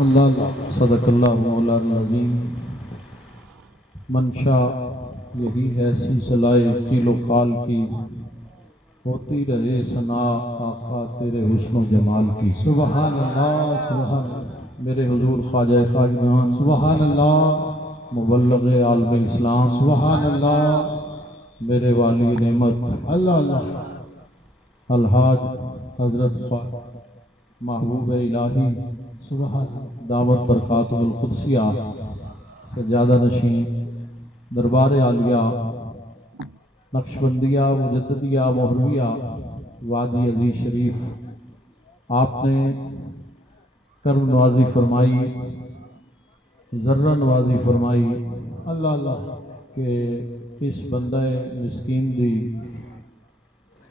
اللہ صدق اللہ مولانا العظیم۔ منشا یہی ہے سلسلہ قیل و قال کی، ہوتی رہے ثنا آقا تیرے حسن و جمال کی۔ سبحان اللہ سبحان اللہ میرے حضور خواجہ خواجگان سبحان اللہ مبلغ عالم اسلام سبحان اللہ میرے والی نعمت اللہ اللہ الحاج حضرت محبوب الہی سبحان اللہ دعوت برکات القدسیہ سجادہ نشین دربار عالیہ نقشبندیہ مجددیہ محرویہ وادی عزیز شریف، آپ نے کرم نوازی فرمائی، ذرہ نوازی فرمائی اللہ اللہ کہ اس بندہ مسکین دی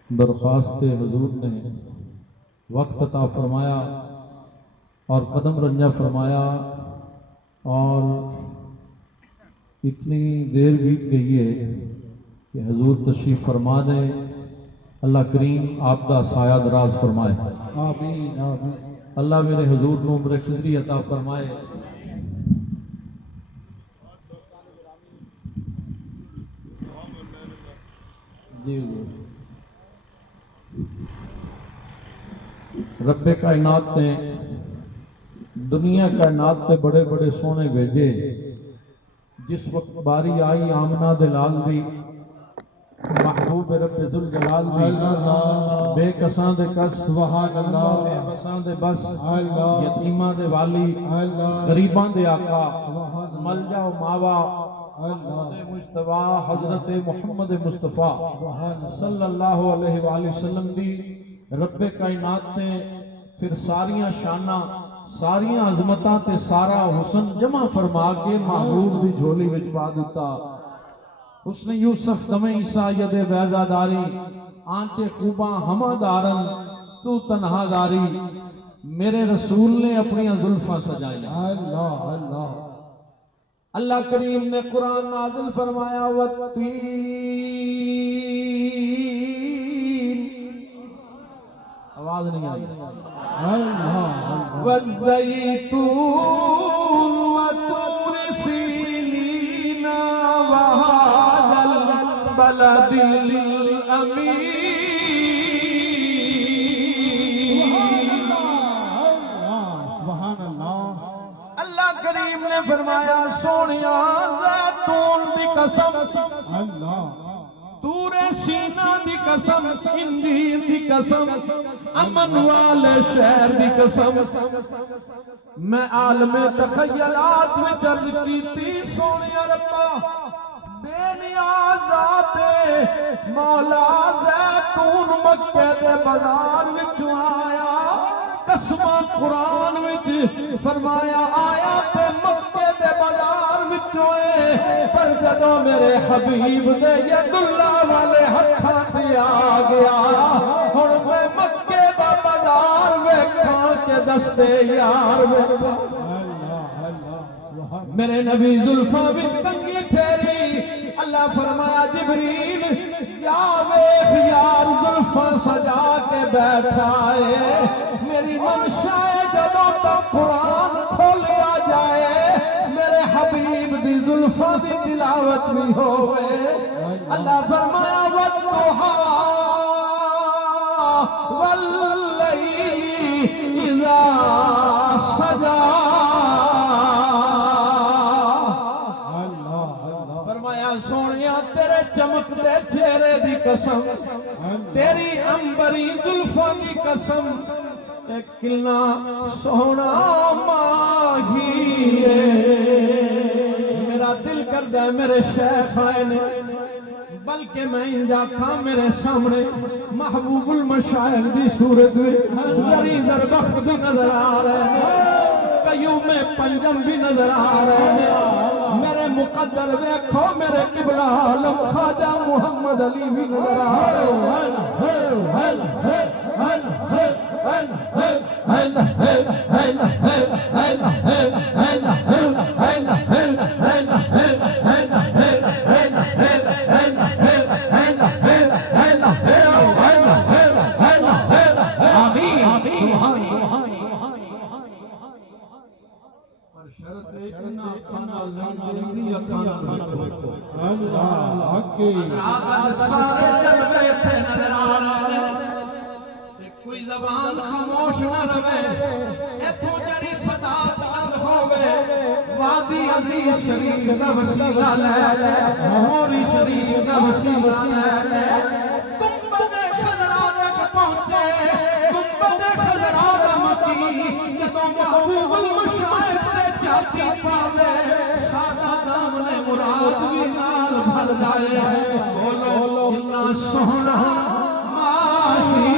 درخواست حضور نے وقت عطا فرمایا اور قدم رنجہ فرمایا، اور اتنی دیر بیت گئی ہے کہ حضور تشریف فرما دے۔ اللہ کریم آپ دا سایہ دراز فرمائے، آمین آمین اللہ میرے حضور نو عمر خضری عطا فرمائے۔ جی رب کائنات نے دنیا کائنات تے بڑے بڑے سونے بھیجے، جس وقت باری آئی آمنہ دلال دی محبوب رب ذوالجلال دی، بے کساں دے کس سبحان اللہ بے بساں دے بس، اللہ یتیماں دے والی، اللہ غریباں دے آقا، سبحان ملجا و ماوا اللہ مجتبیٰ حضرت محمد مصطفیٰ صلی اللہ علیہ وآلہ وسلم دی رب کائنات نے پھر ساریاں شاناں ساریاں عظمتاں تے سارا حسن جمع فرما کے محبوب دی جھولی وچ پا دیتا۔ حسن یوسف دم عیسیٰ ید بیضا داری، آنچے خوباں ہمہ دارن تو تنہا داری، میرے رسول نے اپنی زلفاں سجائیں۔ اللہ اللہ اللہ کریم نے قرآن نازل فرمایا والتین، آواز نہیں آئی، اللہ والزیتون وطور سینین وہذا البلد الامین۔ سبحان اللہ اللہ کریم نے فرمایا سونیا زیتون دی قسم، اللہ طور سینہ دی قسم، انجیر دی قسم، امن والے شہر دی قسم، میں عالم تخیلات میں چل کیتی سونیا ربا بے نیاز ذات مولا زیتون مکہ دے بازار وچوں آیا، قسمہ قرآن وچ فرمایا آیا تے مکے دے بازار وچوں اے، پر جدوں میرے حبیب دے ید اللہ والے ہتھاں تے آ گیا، ہن میں مکے دا بازار ویکھاں کہ دستے یار ویکھاں، میرے نبی زلفاں وچ کنگھی ٹھہری، اللہ فرمایا جبریل جا ویکھ یار زلفاں سجا کے بیٹھا ہے، میری منشا ہے جدوں تک قرآن کھولیا جائے میرے حبیب دی زلفاں دی تلاوت بھی ہوئے۔ اللہ فرمایا والضحیٰ واللیل اذا سجا، فرمایا سونیا تیرے چمک دے چہرے دی قسم، تیری امبری زلفاں دی قسم، ایک کلنا سونا ماہی ہے، میرا دل کردہ ہے میرے شیخ آئے نے، بلکہ میں انجا کھا میرے سامنے محبوب المشائخ دی صورت میں ذری دربخت بھی نظر آ رہے ہیں، قیوم پنجم بھی نظر آ رہے ہیں، میرے مقدر ویکھو میرے قبلہ عالم خواجہ محمد علی بھی نظر آ رہے شرط اتنا کھانا لندی اکھانا دیکھو اللہ حقی حضرات سارے جلوے تھے نظر آ رہے ہیں کوئی زبان خاموش نہ رہے ایتھوں جڑی صدا بلند ہوے وادی علی شریف دا وسیلہ لے موری شریف دا وسیلہ لے گنبد خضرا تک پہنچے گنبد خضرا دا مکی جدوں محبوب المشائخ تے چاتی پاوے سادہ دامن مراد بھی نال بھر جائے بولو کتنا سوہنا ماہی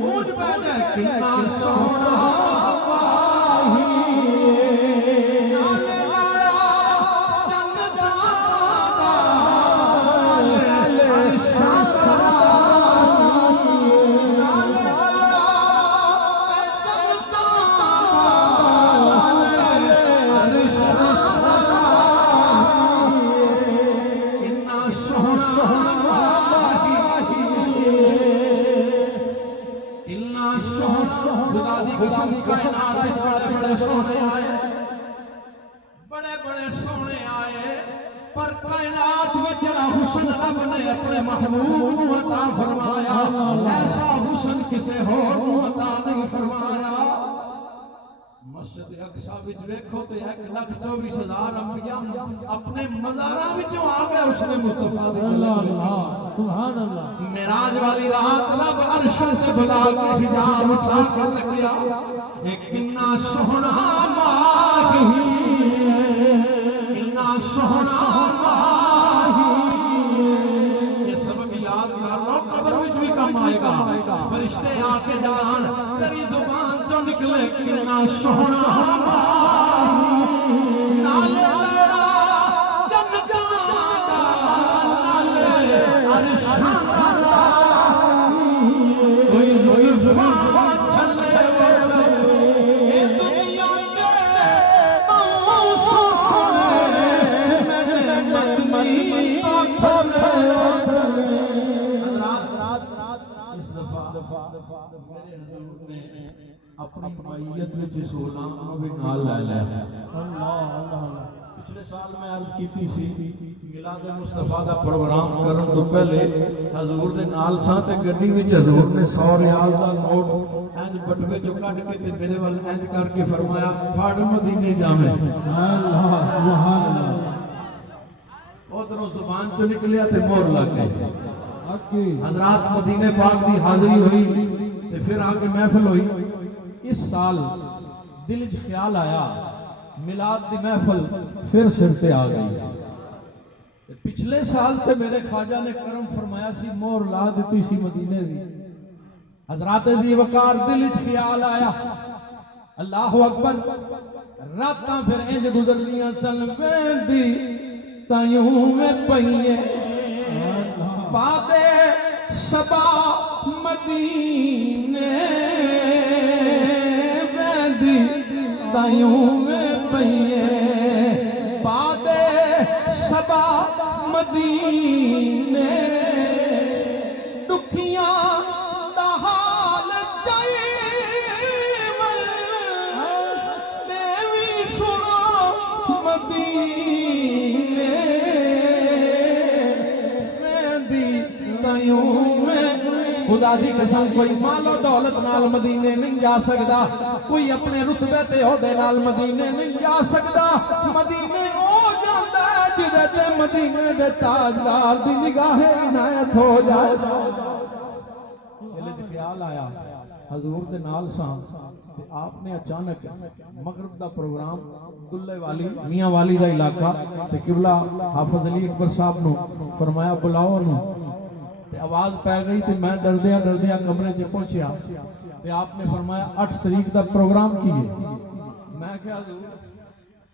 مجھ پہلے کتنا سوہنا بڑے بڑے سونے آئے پر کائنات میں جڑا حسن رب نے اپنے محبوب کو عطا فرمایا ایسا حسن کسے اور عطا نہیں فرمایا مسجد اقصی وچ ویکھو تے 1,24,000 انبیاء اپنے مزاراں وچوں آ گئے اس نے مصطفیٰ دی اللہ سبحان اللہ معراج والی رات رب عرش سے بلا کے حجاب اٹھا کے تکیا ایک کنا سوہنا ماہی کنا سوہنا ماہی یہ سبق یاد کر لو قبر وچ بھی کم آئے گا فرشتے آ کے جان تیری زبان تو نکلے کنا سوہنا ماہی نالے لڑا جنگا نالے عرشاں کوئی زلفاں چھلے اے دنیا کے موصوف میں مدنی حضرات اس دفعہ میرے حضور نے اپنی معیت وچ اس غلام نو بھی نال لے لیا اللہ پچھلے سال میں عرض کیتی سی میلاد مصطفیٰ دا پروگرام کرن تو پہلے حضور دے نال ساں تے گڈی وچ حضور نے 100 ریال دا نوٹ انج بٹوے چوں کڈ کے تے میرے ول انج کر کے فرمایا پھڑ مدینے جاویں اللہ سبحان اللہ ادھروں زبان چوں نکلیا تے مہر لگ گئی حقی حضرات مدینے پاک دی حاضری ہوئی تے پھر آ کے محفل ہوئی اس سال دل وچ خیال آیا میلاد دی محفل پھر سر تے آ گئی پچھلے سال تے میرے خواجہ نے کرم فرمایا سی مہر لا دیتی سی مدینے دی حضرات دی وقار دل وچ خیال آیا اللہ اکبر راتاں پھر انج گزردیاں سن ویندی تایوں میں پئیے پاتے صبا مدینے ویندی تایوں میں پئیے پاتے صبا مدینے دکھیاں دا حال جائیویں دیوی سنو مدینے ویندی تایوں میں خدا دی قسم کوئی مال و دولت نال مدینے نہیں جا سکدا کوئی اپنے رتبے تے عہدے نال مدینے نہیں جا سکدا مدینے او جاندا ہے جدے تے مدینے دے تاجدار دی نگاہ عنایت ہو جائے دل وچ خیال آیا حضور دے نال ساں تے آپ نے اچانک مغرب دا پروگرام دلے والی میاں والی دا علاقہ تے قبلہ حافظ علی اکبر صاحب نو فرمایا بلاؤ نو آواز پہ گئی تو میں ڈردیاں کمرے چ پہنچیا تے آپ نے فرمایا 8 تاریخ دا پروگرام کیے میں کہا حضور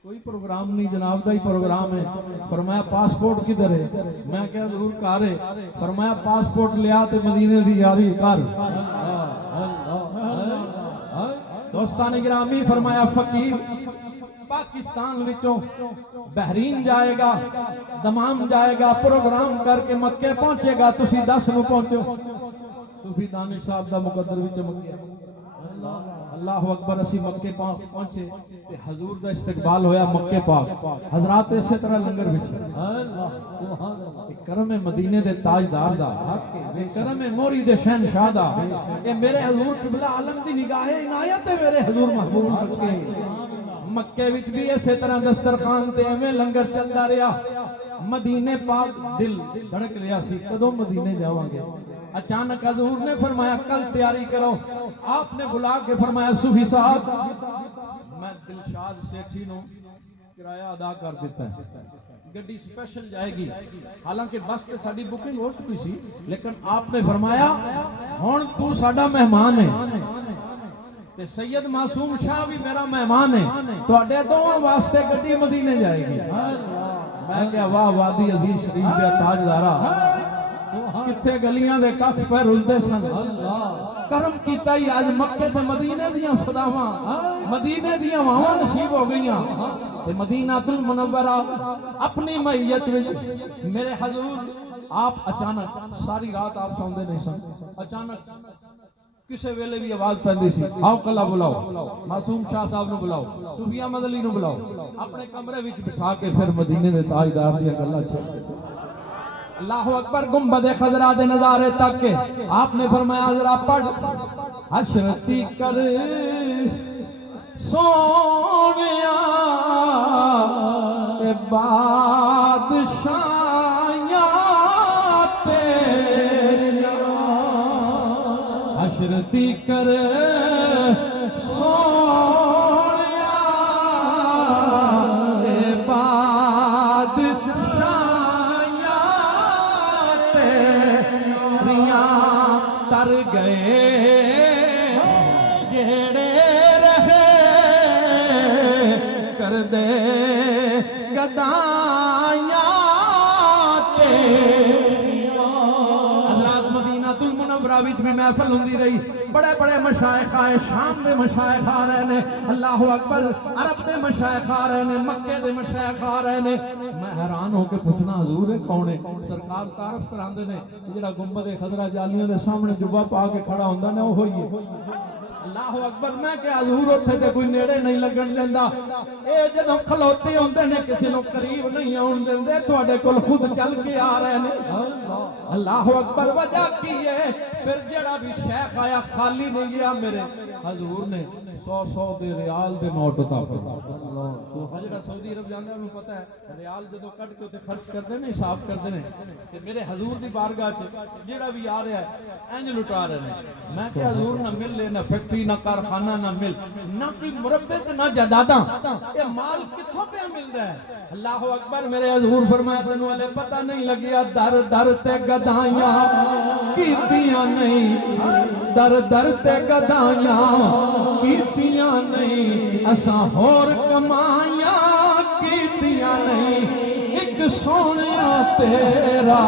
کوئی پروگرام نہیں جناب دا ہی پروگرام ہے فرمایا پاسپورٹ کدھر ہے میں کہا حضور کار ہے فرمایا پاسپورٹ لیا تے مدینے دی یاری کر دوستان گرامی فرمایا فقیر پاکستان وچوں بحرین جائے گا دمام جائے گا پروگرام کر کے مکے پہنچے گا تسی 10 نو پہنچو صوفی دانش صاحب دا مقدر وچ چمک گیا اللہ اکبر اسی مکے پاک پہنچے تے حضور دا استقبال ہویا مکے پاک حضرات اسی طرح لنگر وچ اللہ سبحان اللہ کرم مدینے دے تاجدار دا کرم موری دے شہنشاہ دا اے میرے حضور قبلہ عالم دی نگاہ عنایت ہے میرے حضور محبوب کے مکے وچ بھی اسی طرح دسترخوان تے ایویں لنگر چلدا رہیا مدینے پاک دل دھڑک رہیا سی کدوں مدینے جاواں گے اچانک حضور نے فرمایا کل تیاری کرو آپ نے بلا کے فرمایا صوفی صاحب میں دلشاد سیٹھی نو کرایہ ادا کر دیتا ہے گڈی سپیشل جائے گی حالانکہ بس کے ساڈی بکنگ ہو چکی سی لیکن آپ نے فرمایا ہن تو ساڈا مہمان ہے تے سید معصوم شاہ بھی میرا مہمان ہے تواڈے دوواں واسطے گڈی مدینے جائے گی میں کہا واہ وادی عزیز شریف دے تاجدارا کتھے گلیاں دے کف پہ رلدے سن کرم کیتا ہی آج مکے تے مدینے دیاں خداواں مدینے دیاں واواں نصیب ہو گئیاں تے مدینہ المنورہ اپنی معیت وچ میرے حضور آپ اچانک ساری رات آپ سوندے نہیں سن اچانک کسے ویلے بھی آواز پہندی سی آؤ کلا بلاؤ معصوم شاہ صاحب نو بلاؤ صوفی احمد علی نو بلاؤ اپنے کمرے وچ بٹھا کے پھر مدینے دے تاجدار دیاں گلاں چھڑ اللہ اکبر گنبد خضرا دے نظارے تک کے آپ نے فرمایا ذرا پڑھ حشرتی کر سونیا اے بادشاہیاں تیریاں حشرتی کر سونیا اے بادشاہ تر گئے جیڑے رہے کر دے گدائیاں حضرات مدینہ المنورہ وچ بھی محفل ہوندی رہی بڑے بڑے مشائخ آئے شام دے مشائخ آ رہے نے اللہ اکبر عرب دے مشائخ آ رہے نے مکے دے مشائخ آ رہے نے میں حیران ہو کے پوچھنا حضور ہے کون ہے سرکار تعارف کراندے نے جڑا گنبد خضرا جالیاں دے سامنے جبہ پا کے کھڑا ہوندا نے وہ ہی ہے اللہ اکبر میں کہ حضور اوتھے تے کوئی نیڑے نہیں لگن دیندا اے جدوں کھلوتے ہوندے نے کسی نو قریب نہیں آون دیندے تواڈے کول خود چل کے آ رہے نے اللہ اکبر وجہ کی ہے پھر جڑا بھی شیخ آیا خالی نہیں گیا میرے حضور نے 100 دے ریال دے نوٹ عطا فرمائے جڑا سعودی عرب جاندا انہوں پتہ ہے ریال جدوں کٹ کے تے خرچ کردے نے حساب کردے نے تے میرے حضور دی بارگاہ چ جڑا بھی آ رہا ہے انج لٹا رہے نے میں کہ حضور نہ مل لے نہ فیکٹری نہ کارخانہ نہ مل نہ کوئی مربے تے نہ جائیداداں یہ مال کتھوں پہ ملدا ہے اللہ اکبر میرے حضور فرمایا تینوں ہلے پتہ نہیں لگیا در در تے گدائیاں کیتیاں نہیں در در تے گدائیاں کیتیاں نہیں اساں ہور کمائیاں کیتیاں نہیں ایک سونیا تیرا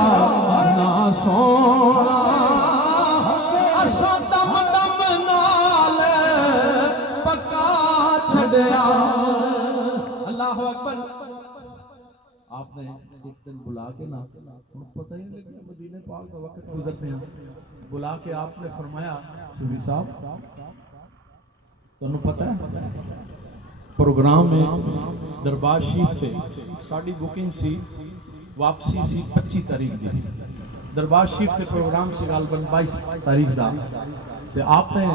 نا سونا اساں دم دم نال پکا چھڈیا اللہ اکبر آپ نے ایک دن بلا کے نا پتہ ہی نہیں لگا مدینے پاک کا وقت گزرتے ہیں بلا کے آپ نے فرمایا صوفی صاحب تنوں پتہ ہے پروگرام میں دربار شریف تے ساڑی بکنگ سی واپسی سی 25 تاریخ دی دربار شریف کے پروگرام سے غالباً 22 تاریخ دا تے آپ نے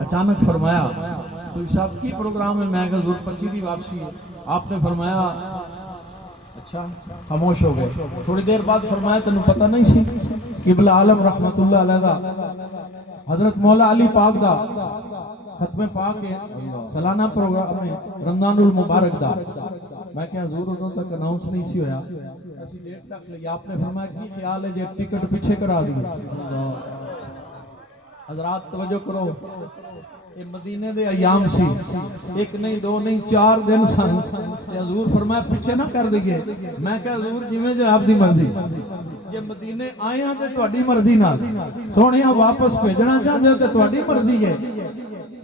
اچانک فرمایا صوفی صاحب کی پروگرام ہے میں کہ حضور 25 دی واپسی ہے آپ نے فرمایا اچھا خاموش ہو گئے تھوڑی دیر بعد فرمایا تنوں پتہ نہیں سی قبلہ عالم رحمت اللہ علیہ دا حضرت مولا علی پاک دا ختم پاک کے سالانہ پروگرام میں رمضان المبارک دا میں کہ حضور ادوں تک اناؤنس نہیں سی ہویا اسی ڈیٹ تک لئی آپ نے فرمایا کی خیال ہے جے ٹکٹ پیچھے کرا دی حضرات توجہ کرو یہ مدینے دے ایام سی ایک نہیں دو نہیں 4 دن سن حضور فرمایا پیچھے نہ کر دیئے میں کہ حضور جویں جو آپ دی مرضی یہ مدینے آئے ہیں تے تواڈی مرضی نال سونیا واپس بھیجنا چاہندے ہو تے تواڈی مرضی ہے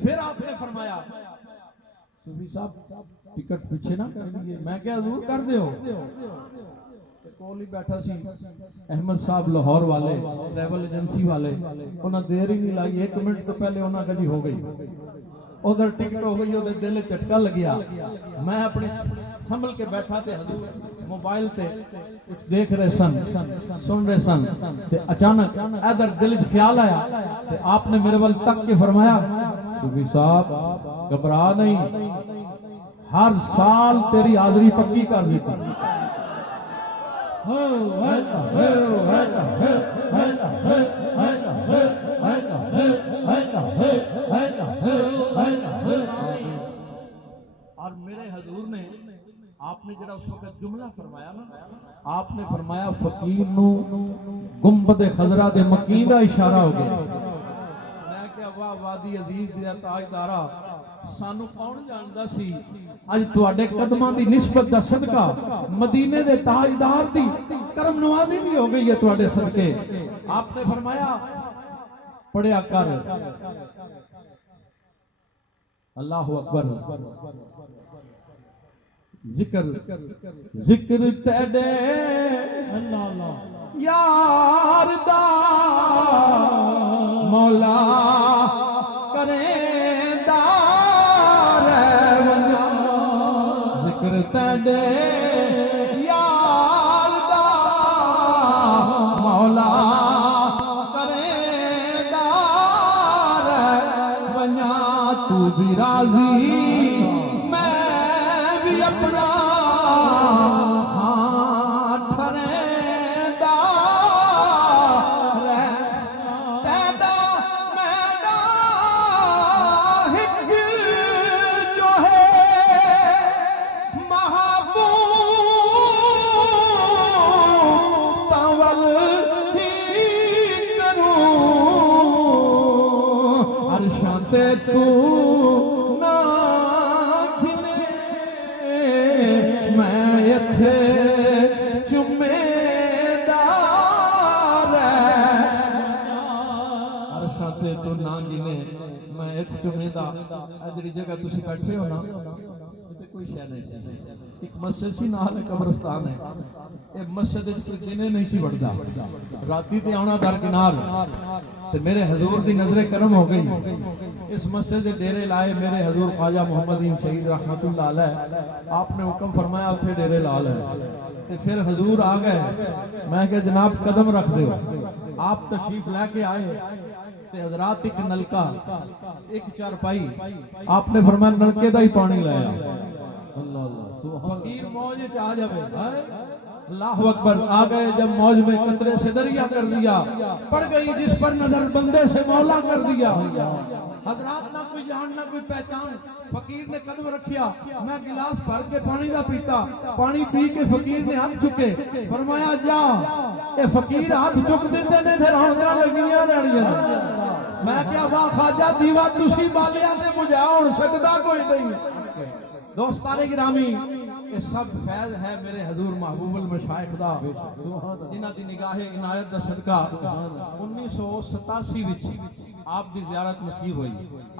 پھر آپ نے فرمایا صوفی صاحب ٹکٹ پیچھے نہ کر دیئے میں کہ حضور کر دیو کول ہی بیٹھا سی احمد صاحب لاہور والے ٹریول ایجنسی والے انہاں دیر ہی نہیں لائی 1 منٹ تو پہلے انہاں کا جی ہو گئی ادھر ٹکٹ ہو گئی وہ دل چٹکا لگیا میں اپنی سنبھل کے بیٹھا تے حضور موبائل تے کچھ دیکھ رہے سن سن رہے سن تے اچانک ادھر دل چ خیال آیا تے آپ نے میرے ول تک کے فرمایا صوفی صاحب گھبرا نہیں ہر سال تیری حاضری پکی کر دیتی اور میرے حضور نے آپ نے جڑا اس وقت جملہ فرمایا نا آپ نے فرمایا فقیر نو گنبد خضرا دے مکین دا اشارہ ہو گیا میں کہ واہ وادی عزیز دیا تاجدارا سانو کون جاندا سی اج تواڈے قدماں دی نسبت دا صدقہ مدینے دے تاجدار دی کرم نوازی بھی ہو گئی ہے تواڈے صدقے آپ نے فرمایا پڑھیا کر اللہ اکبر ذکر ذکر تیرے یار دا مولا کریں دار ونیا ذکر تیرے یار دا مولا کریں دار ونیا تو بھی راضی اپنا ہاں ٹھرےدار تیدا میڈا ہک جو ہے محبوب پاول ہی کروں عرشاں تے تو چمے دار عرشاں تے تو نہ گنے میں ات چمے دا جڑی جگہ تسی بیٹھے ہو نا تے کوئی شے نہیں سی ایک مسجد سی نال قبرستان ہے اے مسجد وچ کوئی دنے نہیں سی وڑدا راتی تے آنا درکنار تے میرے حضور دی نظر کرم ہو گئی اس مسجد دے ڈیرے لائے میرے حضور خواجہ محمد شہید رحمت اللہ علیہ آپ نے حکم فرمایا اتھے ڈیرے لا لے تے پھر حضور آ گئے میں کہ جناب قدم رکھ دے آپ تشریف لے کے آئے تے حضرات ایک نلکا ایک چارپائی آپ نے فرمایا نلکے دا ہی پانی لایا فقیر موج وچ آ جاوے اللہ اکبر آ گئے جب موج میں قطرے سے دریا کر دیا پڑ گئی جس پر نظر بندے سے مولا کر دیا حضرات نہ کوئی جان نہ کوئی پہچان فقیر نے قدم رکھیا میں گلاس بھر کے پانی دا پیتا پانی پی کے فقیر نے ہاتھ چکے فرمایا جا اے فقیر ہاتھ چک دیتے نے پھر ہونیاں لگیاں رہنیاں میں کیا واہ خواجہ دیوا تسی بالیاں تے بجھا ہن سکدا کوئی نہیں دوستان گرامی یہ سب فیض ہے میرے حضور محبوب المشائخ دا جنہ دی نگاہ عنایت دا صدقہ 1987 وچ آپ دی زیارت نصیب ہوئی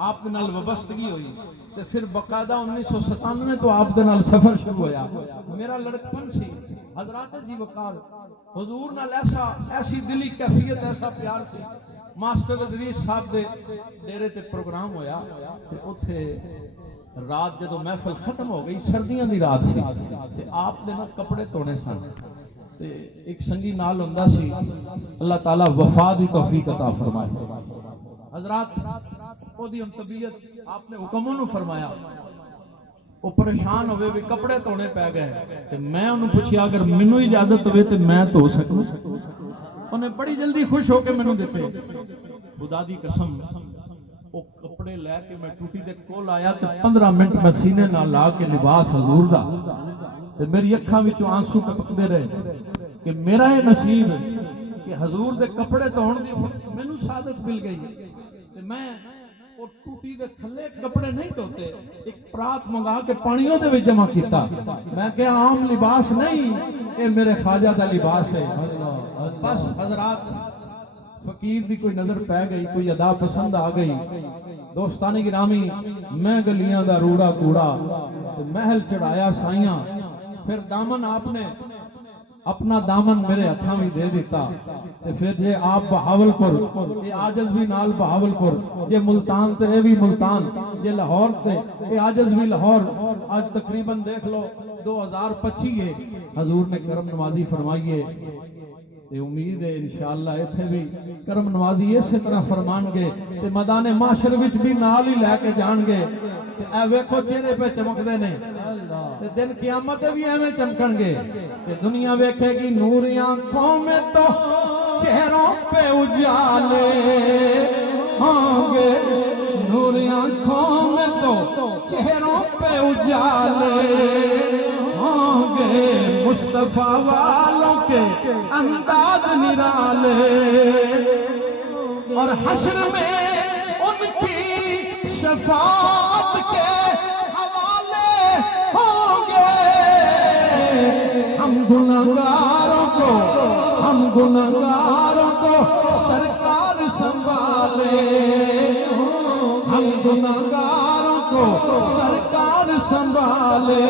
آپ دے نال وابستگی ہوئی تے پھر باقاعدہ 1997 تو آپ دے نال سفر شروع ہویا میرا لڑکپن سی حضرات جی وقار حضور نال ایسی دلی کیفیت ایسا پیار سی ماسٹر ادریس صاحب دے ڈیرے تے پروگرام ہویا تے اوتھے رات جدو محفل ختم ہو گئی سردیاں دی رات سی تے آپ نے نا کپڑے تونے سن تے ایک سنگی نال ہوندا سی اللہ تعالی وفا دی توفیق عطا فرمائے حضرات او دی طبیعت آپ نے حکموں نو فرمایا وہ پریشان ہوئے بھی کپڑے تونے پہ گئے تے میں انہوں پوچھیا اگر منوں اجازت ہوئے تے میں تو سکوں انہیں بڑی جلدی خوش ہو کے منوں دیتے خدا دی قسم وہ کپڑے لے کے میں ٹوٹی دے کول آیا تے 15 منٹ میں سینے نہ لا کے لباس حضور دا تے میری اکھاں وچوں آنسو ٹپکدے رہے کہ میرا یہ نصیب کہ حضور دے کپڑے دھون دی مینوں سعادت مل گئی تے میں وہ ٹوٹی دے تھلے کپڑے نہیں دھوتے ایک پرات منگا کے پانیوں دے وچ جمع کیتا میں کہ عام لباس نہیں اے میرے خواجہ دا لباس ہے بس حضرات فقیر دی کوئی نظر پہ گئی کوئی ادا پسند آ گئی دوستانی گرامی میں گلیاں دا روڑا کوڑا محل چڑھایا سائیاں پھر دامن آپ نے اپنا دامن میرے ہتھاں بھی دے دیتا تے پھر جے آپ بہاولپور یہ عاجز بھی نال بہاولپور یہ ملتان تے یہ بھی ملتان یہ لاہور تھے کہ آجز بھی لاہور آج تقریباً دیکھ لو 2025 ہے حضور نے کرم نوازی فرمائی ہے تے امید ہے انشاءاللہ ایتھے بھی کرم نوازی اسی طرح فرمان گے تے میدان معاشر وچ بھی نال ہی لے کے جان گے تے اے ویکھو چہرے پہ چمکدے نے تے دن قیامت بھی ایویں چمکن گے تے دنیا ویکھے گی نور آنکھوں میں تو چہروں پہ اجالے ہوں گے نور آنکھوں میں تو چہروں پہ اجالے ہوں گے مصطفیٰ والوں کے انداز نرالے اور حشر میں ان کی شفاعت کے حوالے ہوں گے ہم گناہگاروں کو سرکار سنبھالے ہم گناہگاروں کو سرکار سنبھالے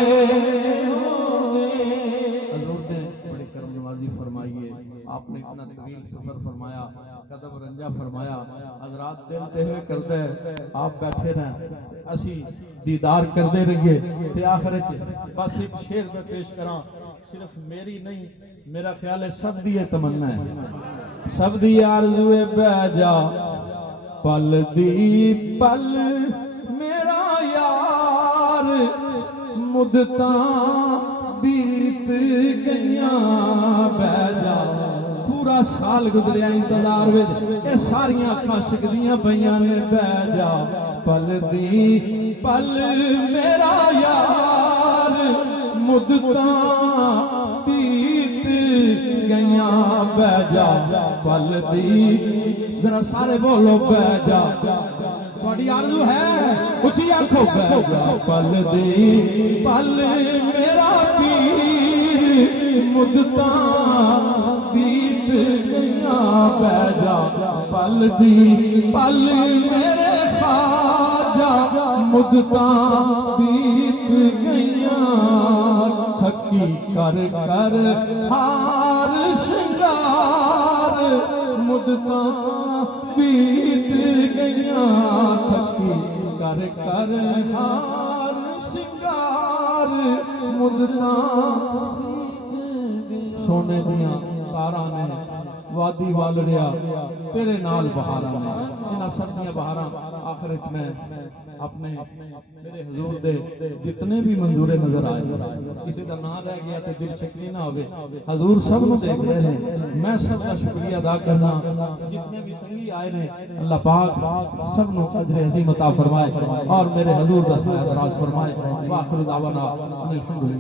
حضور نے بڑی کرم نوازی فرمائی ہے آپ نے اتنا طویل سفر فرمایا قدم رنجا فرمایا حضرات دلتے ہوئے کرتے ہیں آپ بیٹھے رہیں اسی دیدار کردے رہیے تے آخر بس ایک شعر میں پیش کراں صرف میری نہیں میرا خیال ہے سب دی تمنا ہے سب دی آرزو ہے بہ جا پل دی پل میرا یار مدتاں بیت گئیاں بہ جا پورا سال گزریا انتظار وچ اے ساریاں اکھاں سکدیاں پیاں نے بہ جا پل دی پل میرا یار مدتاں بیت گئیاں بہ جا پل دی ذرا سارے بولو بہ جا بڑی آرزو ہے اچھی آنکھوں بہ جا پل دی پل میرا پیر مدتاں بیت گئیاں بہ جا پل دی پل میرے خواجہ مدتاں بیت گئیاں تھکی کر کر ہار شنگار مدتاں بیت گئیاں تھکی کر کر ہار شنگار مدتاں سونے دیاں تاراں نے وادی والڑیا تیرے نال بہاراں نے انہاں سبزیاں بہاراں آخرت میں اپنے میرے حضور دے جتنے بھی منظور نظر آئے کسی دا نام رہ گیا تو دل شکری نہ ہوئے حضور سب نو دیکھ رہے ہیں میں سب کا شکریہ ادا کرنا جتنے بھی سنگی آئے نے اللہ پاک سب نو اجر عظیم عطا فرمائے اور میرے حضور دا سایہ دراز فرمائے وآخر دعوانا الحمدللہ